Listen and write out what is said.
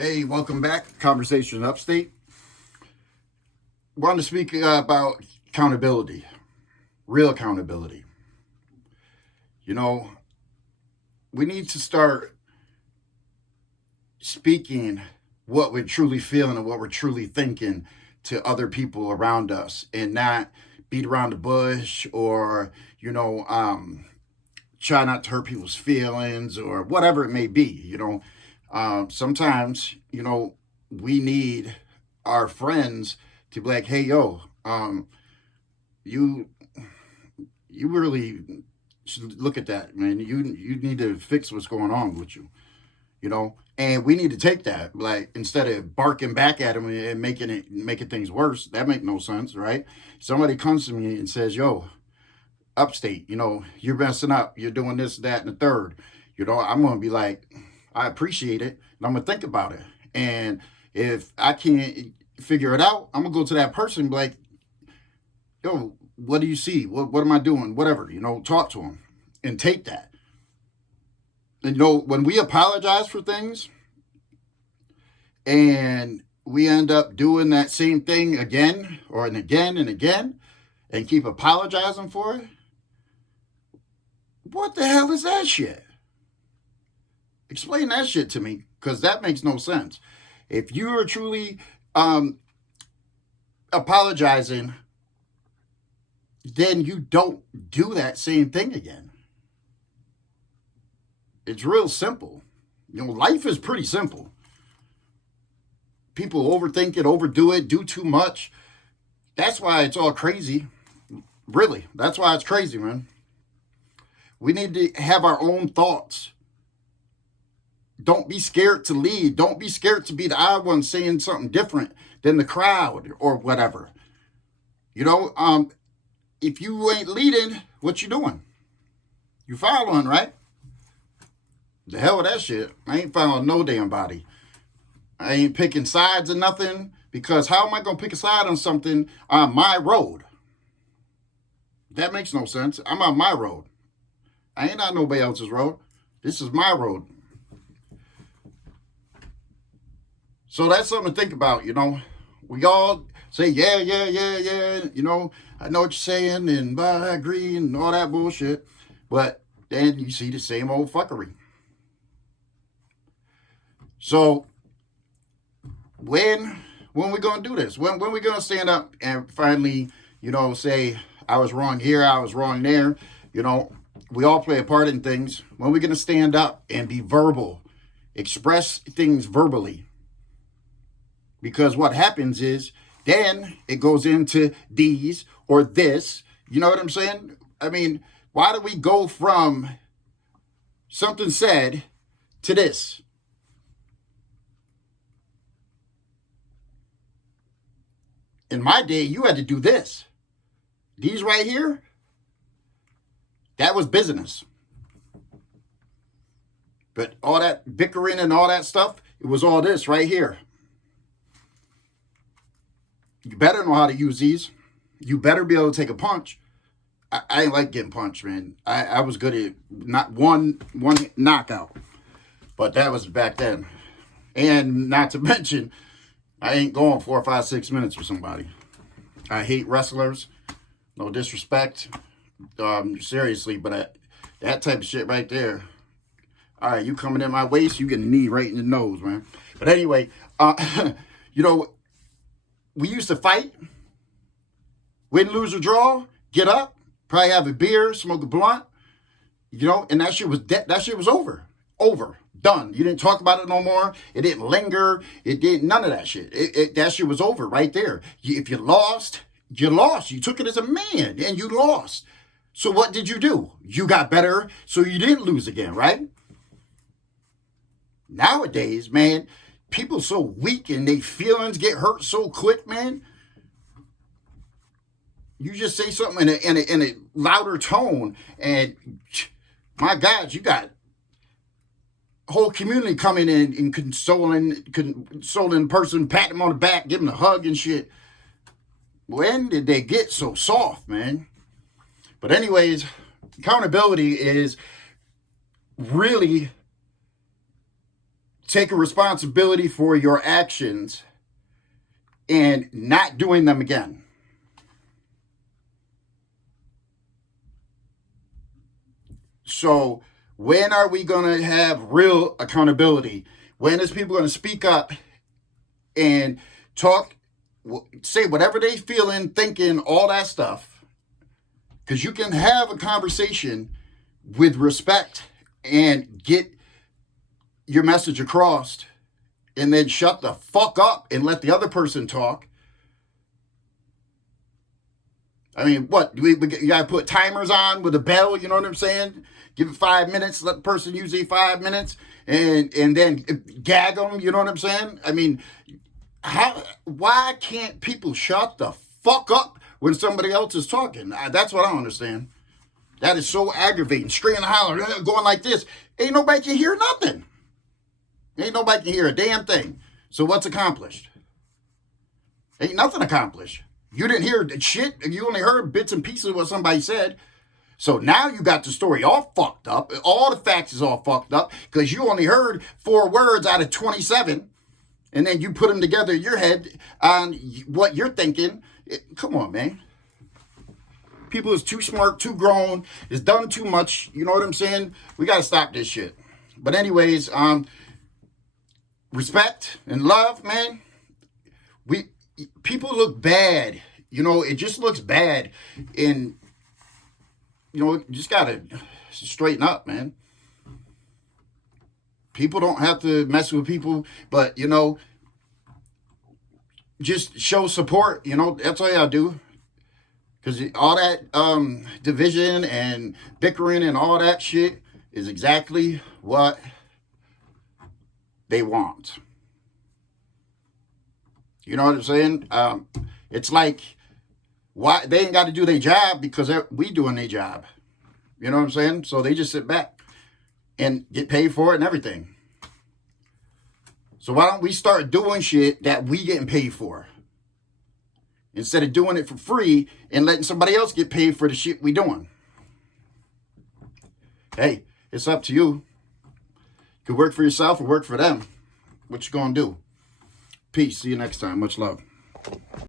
Hey, welcome back. Conversation Upstate. Want to speak about accountability, real accountability. You know, we need to start speaking what we're truly feeling and what we're truly thinking to other people around us and not beat around the bush or, try not to hurt people's feelings or whatever it may be. Sometimes, we need our friends to be like, hey, yo, you you really should look at that, man. You need to fix what's going on with you. And we need to take that, like, instead of barking back at them and making things worse. That make no sense, right? Somebody comes to me and says, yo, Upstate, you're messing up, you're doing this, that, and the third. I'm gonna be like, I appreciate it, and I'm gonna think about it. And if I can't figure it out, I'm gonna go to that person and be like, yo, what do you see? What am I doing? Whatever, talk to them and take that. And when we apologize for things and we end up doing that same thing again or again and again and keep apologizing for it, what the hell is that shit? Explain that shit to me, because that makes no sense. If you are truly apologizing, then you don't do that same thing again. It's real simple. Life is pretty simple. People overthink it, overdo it, do too much. That's why it's all crazy. Really, that's why it's crazy, man. We need to have our own thoughts. Don't be scared to lead. Don't be scared to be the odd one saying something different than the crowd or whatever. If you ain't leading, what you doing? You following, right? The hell with that shit. I ain't following no damn body. I ain't picking sides or nothing, because how am I going to pick a side on something on my road? That makes no sense. I'm on my road. I ain't on nobody else's road. This is my road. So that's something to think about, We all say, yeah. I know what you're saying, and I agree, and all that bullshit. But then you see the same old fuckery. So when we going to do this? When we going to stand up and finally, say, I was wrong here, I was wrong there? We all play a part in things. When we going to stand up and be verbal, express things verbally? Because what happens is then it goes into these or this. You know what I'm saying? I mean, why do we go from something said to this? In my day, you had to do this. These right here, that was business. But all that bickering and all that stuff, it was all this right here. You better know how to use these. You better be able to take a punch. I ain't like getting punched, man. I was good at not one knockout. But that was back then. And not to mention, I ain't going 4, 5, 6 minutes with somebody. I hate wrestlers. No disrespect. Seriously, but that type of shit right there. All right, you coming in my waist, you get a knee right in the nose, man. But anyway, we used to fight, win, lose, or draw, get up, probably have a beer, smoke a blunt, and that shit was over. Done. You didn't talk about it no more. It didn't linger. It did none of that shit. That shit was over right there. If you lost, you lost. You took it as a man and you lost. So what did you do? You got better so you didn't lose again, right? Nowadays, man, people so weak and their feelings get hurt so quick, man. You just say something in a louder tone, and my God, you got whole community coming in and consoling person, patting them on the back, giving them a hug and shit. When did they get so soft, man? But anyways, accountability is really take a responsibility for your actions and not doing them again. So when are we going to have real accountability? When is people going to speak up and talk, say whatever they feeling, thinking, all that stuff? Because you can have a conversation with respect and get your message across, and then shut the fuck up and let the other person talk. I mean, what? You got to put timers on with a bell, you know what I'm saying? Give it 5 minutes, let the person use 5 minutes, and then gag them, you know what I'm saying? I mean, why can't people shut the fuck up when somebody else is talking? That's what I don't understand. That is so aggravating. Screaming and hollering, going like this. Ain't nobody can hear nothing. Ain't nobody can hear a damn thing. So what's accomplished? Ain't nothing accomplished. You didn't hear shit. You only heard bits and pieces of what somebody said. So now you got the story all fucked up. All the facts is all fucked up because you only heard 4 words out of 27. And then you put them together in your head on what you're thinking. Come on, man. People is too smart, too grown, is done too much. You know what I'm saying? We got to stop this shit. But anyways, respect and love, man. People look bad. You know, it just looks bad. And, you know, you just got to straighten up, man. People don't have to mess with people, but, you know, just show support. You know, that's all y'all do. Because all that division and bickering and all that shit is exactly what they want. You know what I'm saying? It's like, why they ain't got to do their job because we doing their job. You know what I'm saying? So they just sit back and get paid for it and everything. So why don't we start doing shit that we getting paid for? Instead of doing it for free and letting somebody else get paid for the shit we doing. Hey, it's up to you. You could work for yourself or work for them. What you gonna do? Peace. See you next time. Much love.